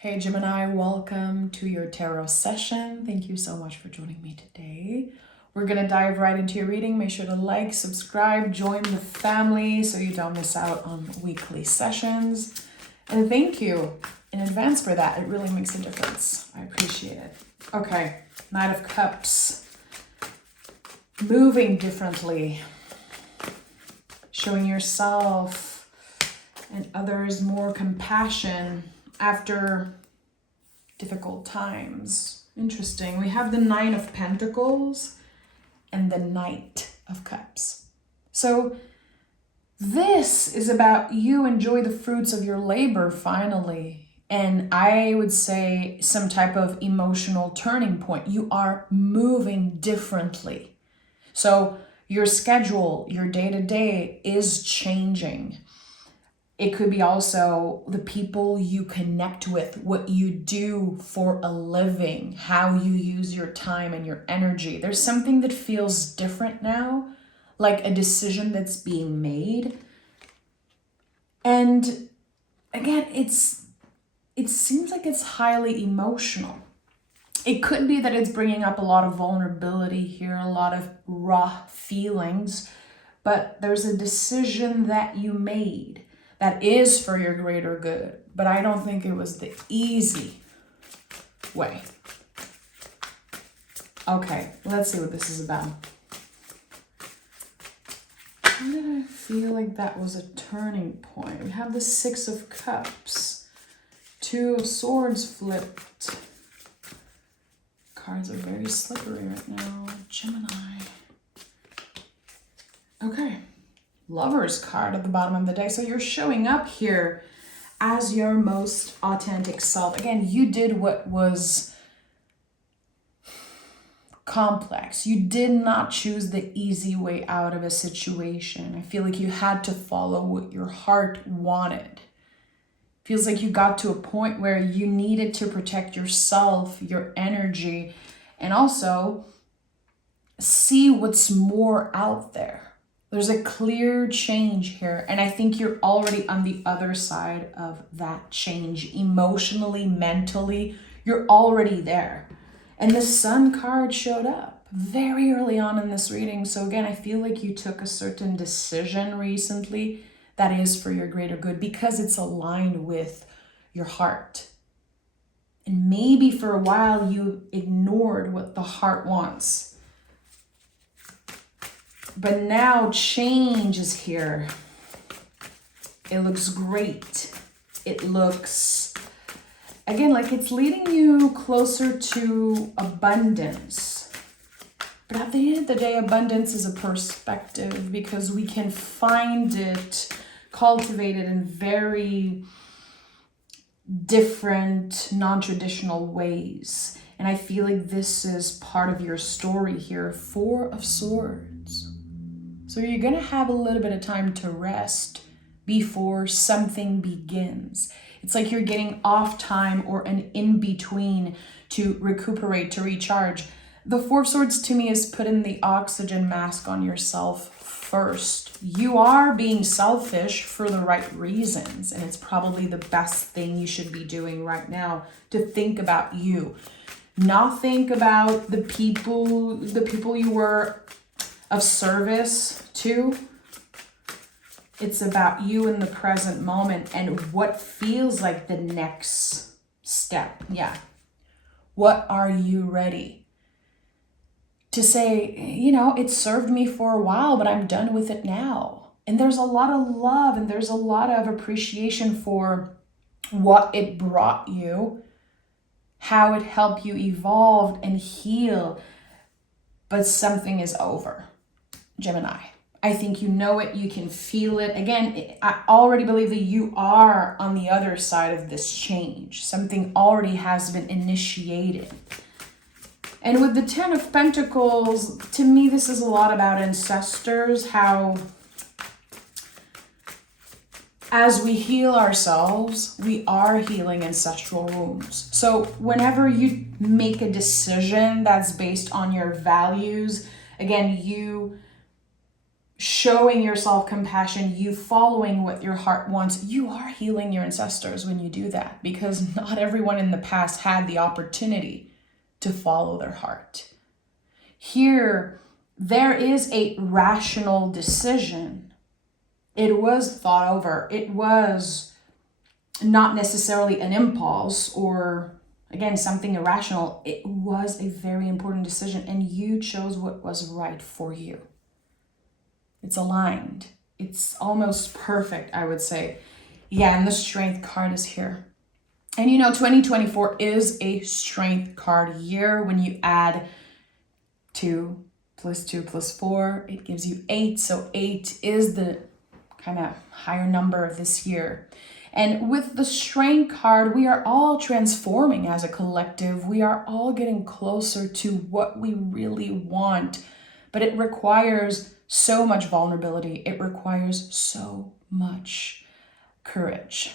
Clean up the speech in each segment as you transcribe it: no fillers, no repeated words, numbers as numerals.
Hey Gemini, welcome to your tarot session. Thank you so much for joining me today. We're going to dive right into your reading. Make sure to like, subscribe, join the family so you don't miss out on weekly sessions. And thank you in advance for that. It really makes a difference. I appreciate it. Okay, Knight of Cups. Moving differently. Showing yourself and others more compassion after difficult times. Interesting. We have the Nine of Pentacles and the Knight of Cups. So this is about you enjoy the fruits of your labor finally. And I would say some type of emotional turning point. You are moving differently. So your schedule, your day-to-day is changing. It could be also the people you connect with, what you do for a living, how you use your time and your energy. There's something that feels different now, like a decision that's being made. And again, it seems like it's highly emotional. It could be that it's bringing up a lot of vulnerability here, a lot of raw feelings, but there's a decision that you made that is for your greater good. But I don't think it was the easy way. Okay, let's see what this is about. Why did I feel like that was a turning point? We have the Six of Cups. Two of Swords flipped. Cards are very slippery right now. Gemini. Okay. Lover's card at the bottom of the deck. So you're showing up here as your most authentic self. Again, you did what was complex. You did not choose the easy way out of a situation. I feel like you had to follow what your heart wanted. Feels like you got to a point where you needed to protect yourself, your energy, and also see what's more out there. There's a clear change here, and I think you're already on the other side of that change. Emotionally, mentally, you're already there. And the Sun card showed up very early on in this reading. So again, I feel like you took a certain decision recently that is for your greater good because it's aligned with your heart. And maybe for a while you ignored what the heart wants. But now change is here. It looks great. It looks, again, like it's leading you closer to abundance. But at the end of the day, abundance is a perspective because we can find it, cultivate it in very different, non-traditional ways. And I feel like this is part of your story here. Four of Swords. So you're going to have a little bit of time to rest before something begins. It's like you're getting off time or an in-between to recuperate, to recharge. The Four of Swords to me is putting the oxygen mask on yourself first. You are being selfish for the right reasons, and it's probably the best thing you should be doing right now, to think about you. Not think about the people you were of service to. It's about you in the present moment and what feels like the next step. Yeah. What are you ready to say, you know, it served me for a while, but I'm done with it now. And there's a lot of love and there's a lot of appreciation for what it brought you, how it helped you evolve and heal, but something is over. Gemini, I think you know it, you can feel it. Again, I already believe that you are on the other side of this change. Something already has been initiated. And with the Ten of Pentacles, to me, this is a lot about ancestors, how as we heal ourselves, we are healing ancestral wounds. So whenever you make a decision that's based on your values, again, you showing yourself compassion, you following what your heart wants, you are healing your ancestors when you do that, because not everyone in the past had the opportunity to follow their heart. Here, there is a rational decision. It was thought over. It was not necessarily an impulse or, again, something irrational. It was a very important decision, and you chose what was right for you. It's aligned. It's almost perfect, I would say. Yeah, and the strength card is here. And 2024 is a strength card year. When you add 2 plus 2 plus 4, it gives you 8. So 8 is the kind of higher number of this year. And with the strength card, we are all transforming as a collective. We are all getting closer to what we really want. But it requires so much vulnerability. It requires so much courage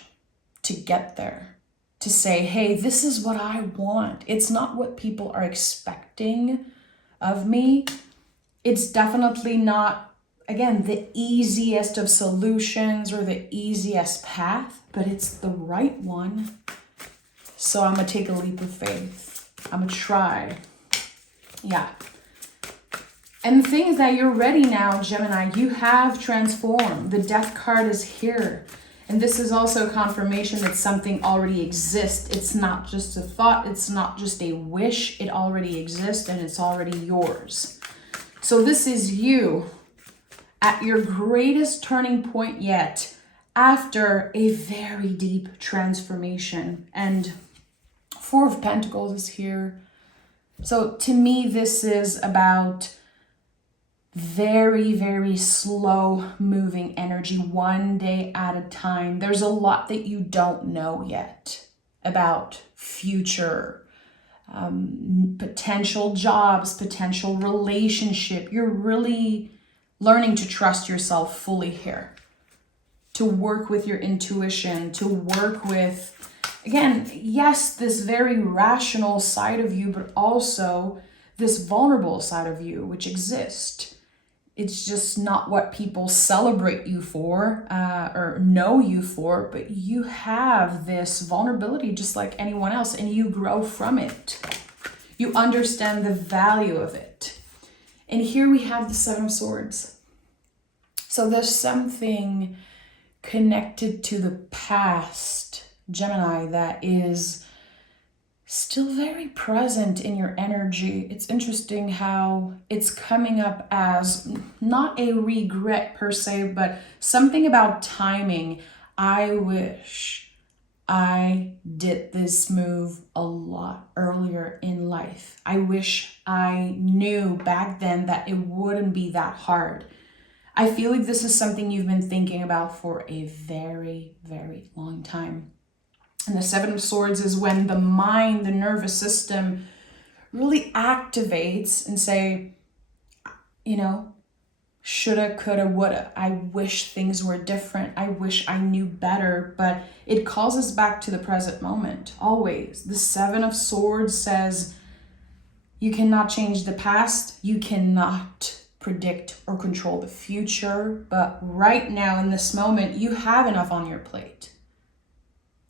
to get there, to say, hey, this is what I want. It's not what people are expecting of me. It's definitely not, again, the easiest of solutions or the easiest path, but it's the right one. So I'm going to take a leap of faith. I'm going to try. Yeah. And the thing is that you're ready now, Gemini. You have transformed. The Death card is here. And this is also confirmation that something already exists. It's not just a thought. It's not just a wish. It already exists and it's already yours. So this is you at your greatest turning point yet, after a very deep transformation. And 4 of Pentacles is here. So to me, this is about very, very slow moving energy, one day at a time. There's a lot that you don't know yet about future, potential jobs, potential relationship. You're really learning to trust yourself fully here, to work with your intuition, to work with, again, yes, this very rational side of you, but also this vulnerable side of you, which exists. It's just not what people celebrate you for or know you for, but you have this vulnerability just like anyone else, and you grow from it. You understand the value of it. And here we have the 7 of Swords. So there's something connected to the past, Gemini, that is still very present in your energy. It's interesting how it's coming up as not a regret per se, but something about timing. I wish I did this move a lot earlier in life. I wish I knew back then that it wouldn't be that hard. I feel like this is something you've been thinking about for a very, very long time. And the 7 of Swords is when the mind, the nervous system really activates and say, shoulda, coulda, woulda. I wish things were different. I wish I knew better. But it calls us back to the present moment, always. The 7 of Swords says, you cannot change the past. You cannot predict or control the future. But right now, in this moment, you have enough on your plate.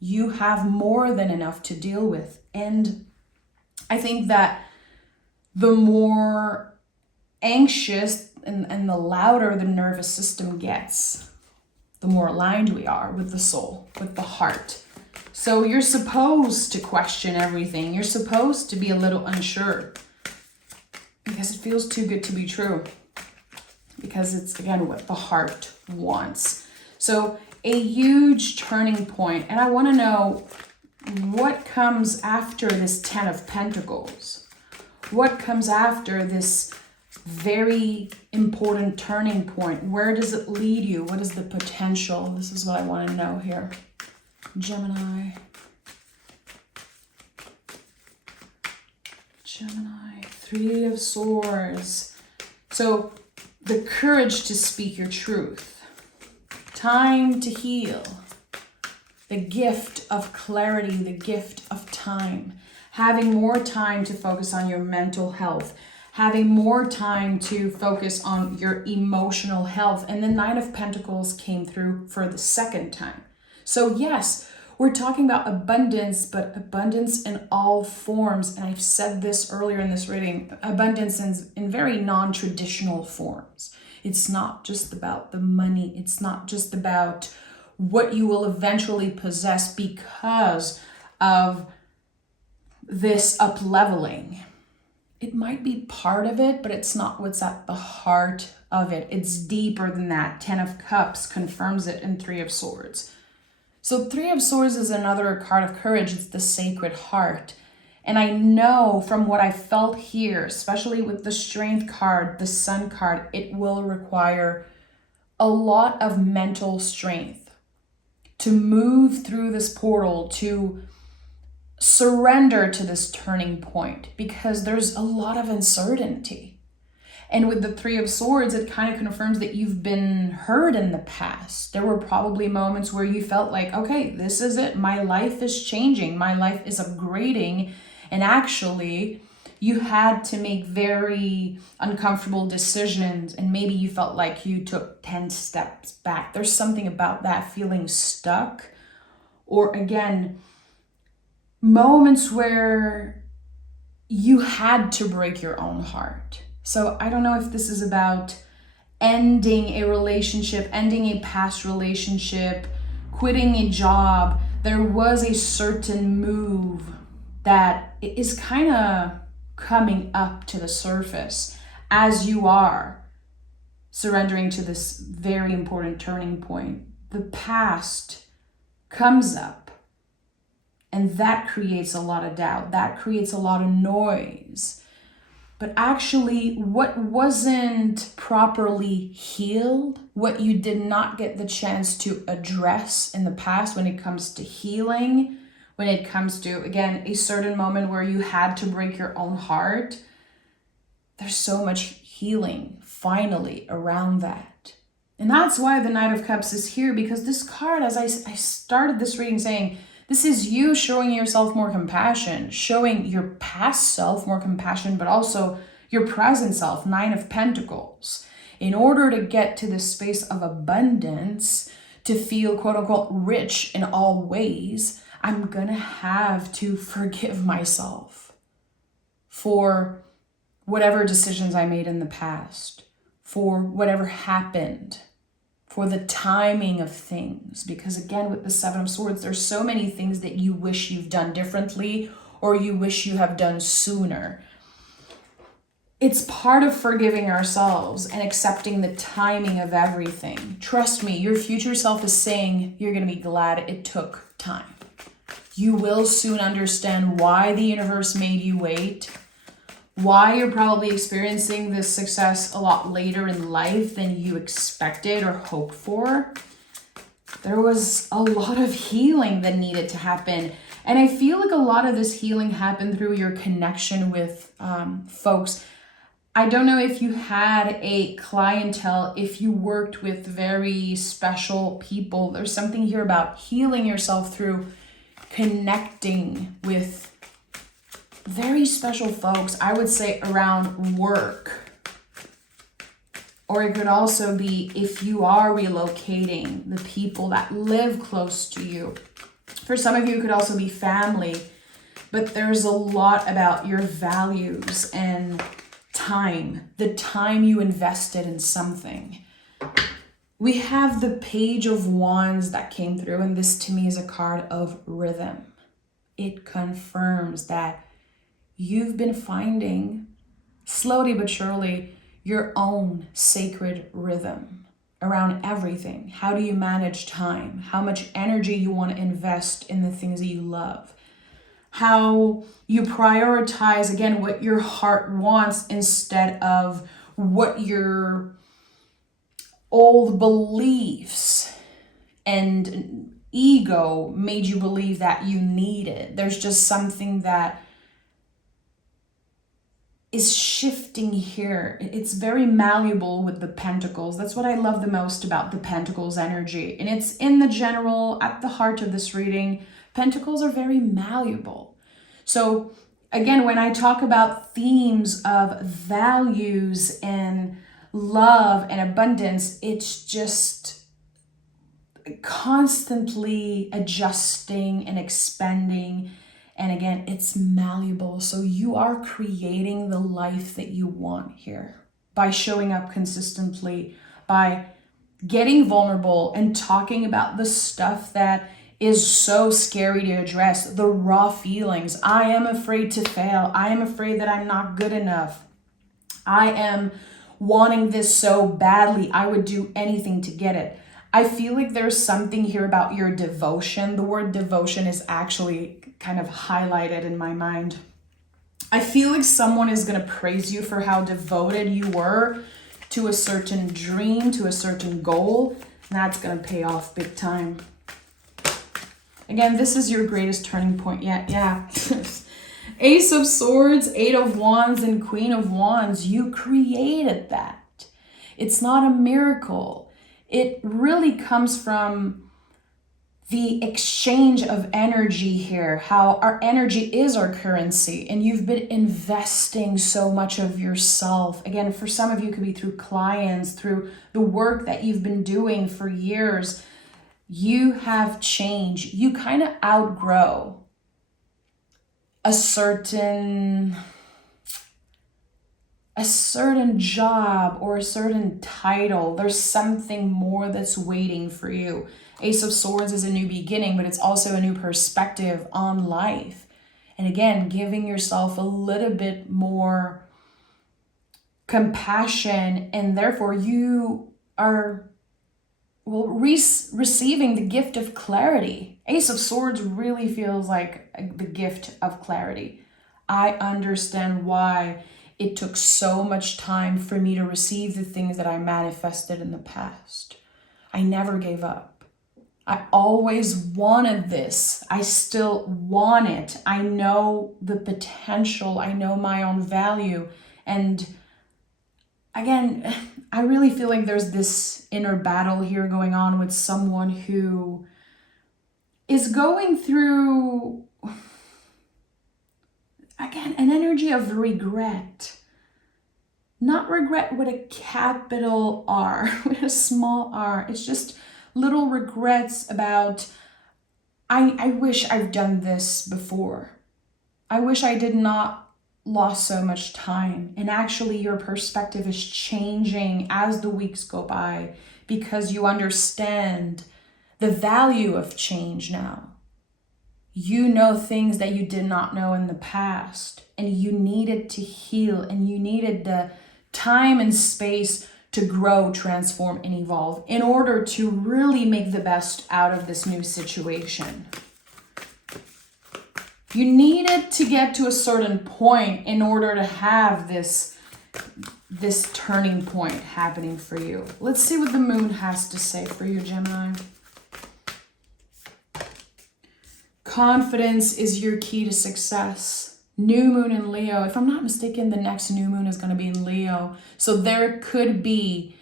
You have more than enough to deal with. And I think that the more anxious and the louder the nervous system gets, the more aligned we are with the soul, with the heart. So you're supposed to question everything. You're supposed to be a little unsure because it feels too good to be true. Because it's, again, what the heart wants. So a huge turning point. And I want to know what comes after this 10 of Pentacles. What comes after this very important turning point? Where does it lead you? What is the potential? This is what I want to know here. Gemini. Gemini. 3 of Swords. So the courage to speak your truth. Time to heal. The gift of clarity, the gift of time. Having more time to focus on your mental health. having more time to focus on your emotional health. And the Nine of Pentacles came through for the second time. So yes, we're talking about abundance, but abundance in all forms. And I've said this earlier in this reading, abundance in very non-traditional forms. It's not just about the money. It's not just about what you will eventually possess because of this up-leveling. It might be part of it, but it's not what's at the heart of it. It's deeper than that. 10 of Cups confirms it in 3 of Swords. So 3 of Swords is another card of courage. It's the Sacred Heart. And I know from what I felt here, especially with the Strength card, the Sun card, it will require a lot of mental strength to move through this portal, to surrender to this turning point, because there's a lot of uncertainty. And with the 3 of Swords, it kind of confirms that you've been hurt in the past. There were probably moments where you felt like, okay, this is it. My life is changing. My life is upgrading. And actually, you had to make very uncomfortable decisions. And maybe you felt like you took 10 steps back. There's something about that feeling stuck. Or again, moments where you had to break your own heart. So I don't know if this is about ending a relationship, ending a past relationship, quitting a job. There was a certain move that is kind of coming up to the surface as you are surrendering to this very important turning point. The past comes up, and that creates a lot of doubt. That creates a lot of noise. But actually, what wasn't properly healed, what you did not get the chance to address in the past when it comes to healing, when it comes to, again, a certain moment where you had to break your own heart, there's so much healing finally around that. And that's why the Knight of Cups is here, because this card, as I started this reading saying, this is you showing yourself more compassion, showing your past self more compassion, but also your present self, 9 of Pentacles. In order to get to this space of abundance, to feel quote unquote rich in all ways, I'm gonna have to forgive myself for whatever decisions I made in the past, for whatever happened, for the timing of things. Because again, with the 7 of Swords, there's so many things that you wish you've done differently or you wish you have done sooner. It's part of forgiving ourselves and accepting the timing of everything. Trust me, your future self is saying you're going to be glad it took time. You will soon understand why the universe made you wait, why you're probably experiencing this success a lot later in life than you expected or hoped for. There was a lot of healing that needed to happen. And I feel like a lot of this healing happened through your connection with folks. I don't know if you had a clientele, if you worked with very special people. There's something here about healing yourself through connecting with very special folks, I would say around work. Or it could also be if you are relocating, the people that live close to you. For some of you, it could also be family. But there's a lot about your values and time, the time you invested in something. We have the Page of Wands that came through, and this to me is a card of rhythm. It confirms that you've been finding, slowly but surely, your own sacred rhythm around everything. How do you manage time? How much energy you want to invest in the things that you love? How you prioritize, again, what your heart wants instead of what your old beliefs and ego made you believe that you needed. There's just something that is shifting here. It's very malleable with the Pentacles. That's what I love the most about the Pentacles energy. And it's in the general, at the heart of this reading, Pentacles are very malleable. So Again, when I talk about themes of values and love and abundance, it's just constantly adjusting and expanding. And again, it's malleable. So you are creating the life that you want here by showing up consistently, by getting vulnerable and talking about the stuff that is so scary to address, the raw feelings. I am afraid to fail. I am afraid that I'm not good enough. I am wanting this so badly. I would do anything to get it. I feel like there's something here about your devotion. The word devotion is actually kind of highlighted in my mind. I feel like someone is going to praise you for how devoted you were to a certain dream, to a certain goal, and that's going to pay off big time. Again, this is your greatest turning point yet. Yeah. Ace of Swords, Eight of Wands, and Queen of Wands. You created that. It's not a miracle. It really comes from the exchange of energy here, how our energy is our currency, and you've been investing so much of yourself. Again, for some of you, it could be through clients, through the work that you've been doing for years. You have changed. You kind of outgrow a certain job or a certain title. There's something more that's waiting for you. Ace of Swords is a new beginning, but it's also a new perspective on life. And again, giving yourself a little bit more compassion, and therefore you are receiving the gift of clarity. Ace of Swords really feels like the gift of clarity. I understand why it took so much time for me to receive the things that I manifested in the past. I never gave up. I always wanted this. I still want it. I know the potential. I know my own value. And again, I really feel like there's this inner battle here going on with someone who is going through, again, an energy of regret. Not regret with a capital R, with a small r. It's just little regrets about, I wish I've done this before. I wish I did not lost so much time. And actually your perspective is changing as the weeks go by because you understand the value of change now. You know things that you did not know in the past, and you needed to heal, and you needed the time and space to grow, transform, and evolve in order to really make the best out of this new situation. You needed to get to a certain point in order to have this turning point happening for you. Let's see what the moon has to say for you, Gemini. Confidence is your key to success. New moon in Leo. If I'm not mistaken, the next new moon is going to be in Leo. So there could be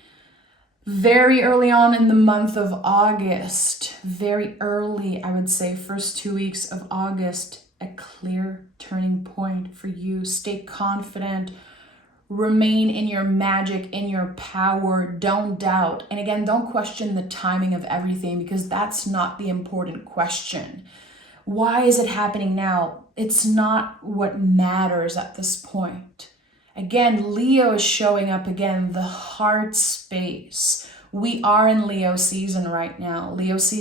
very early on in the month of August, very early, I would say first 2 weeks of August, a clear turning point for you. Stay confident. Remain in your magic, in your power. Don't doubt. And again, don't question the timing of everything, because that's not the important question. Why is it happening now? It's not what matters at this point. Again, Leo is showing up again, the heart space. We are in Leo season right now. Leo is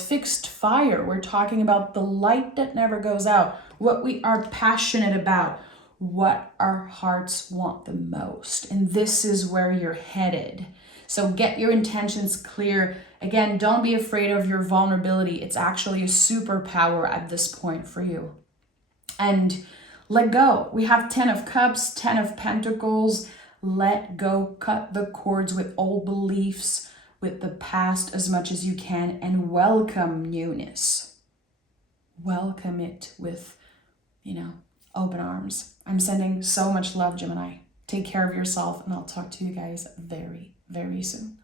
fixed fire. We're talking about the light that never goes out, what we are passionate about, what our hearts want the most. And this is where you're headed. So get your intentions clear. Again, don't be afraid of your vulnerability. It's actually a superpower at this point for you. And let go. We have 10 of Cups, 10 of Pentacles. Let go. Cut the cords with old beliefs, with the past as much as you can, and welcome newness. Welcome it with, open arms. I'm sending so much love, Gemini. Take care of yourself, and I'll talk to you guys very, very soon.